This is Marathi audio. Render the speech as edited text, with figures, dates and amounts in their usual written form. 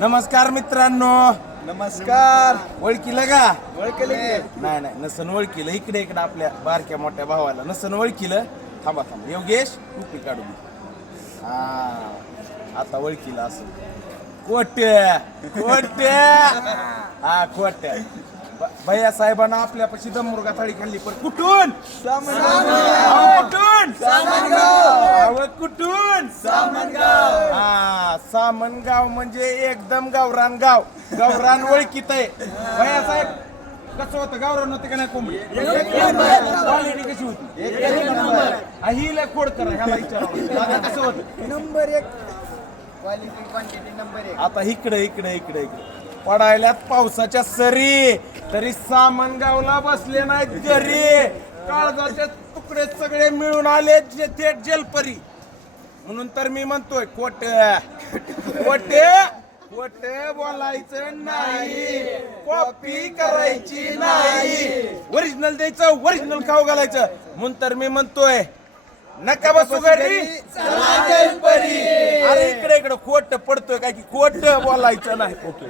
नमस्कार मित्रांनो. नमस्कार. ओळखीलं का? ओळखले नाही नाही नसन ओळखीलं. इकडे इकडे आपल्या बारक्या मोठ्या भावाला नसन ओळखीलं. थांबा थांबा योगेश टोपी काढू दे. हा आता ओळखीला असं कोट्या कोट्या. हा कोट्या. भैया साहेबांना आपल्यापाशी दममुर्गा थाळी खाल्ली पण कुठून? कुठून? कुठून? हा सामनगाव म्हणजे एकदम गावरान गाव. गावरान ओळखीत आहे. भैया साहेब कसं होतं? गावरान होतं का नाही कोंबडी? क्वालिटी कशी होती? ही लय खोड करा ह्याला विचारा कसं होतं? Number 1 quality quantity number 1. आता इकडे इकडे इकडे इकडे पडायल्यात पावसाच्या सरी तरी सामनगावला बसले नाहीत घरी. काळजाचे तुकडे सगळे मिळून आले थेट जलपरी. म्हणून तर मी म्हणतोय कोटे कोटे कोटे बोलायचं नाही, कॉपी करायची नाही, ओरिजिनल द्यायचं, ओरिजिनल खाऊ घालायचं. म्हणून तर मी म्हणतोय नका बसू घरी अरे इकडे इकडे खोट पडतोय काय की खोट बोलायचं नाही. ओके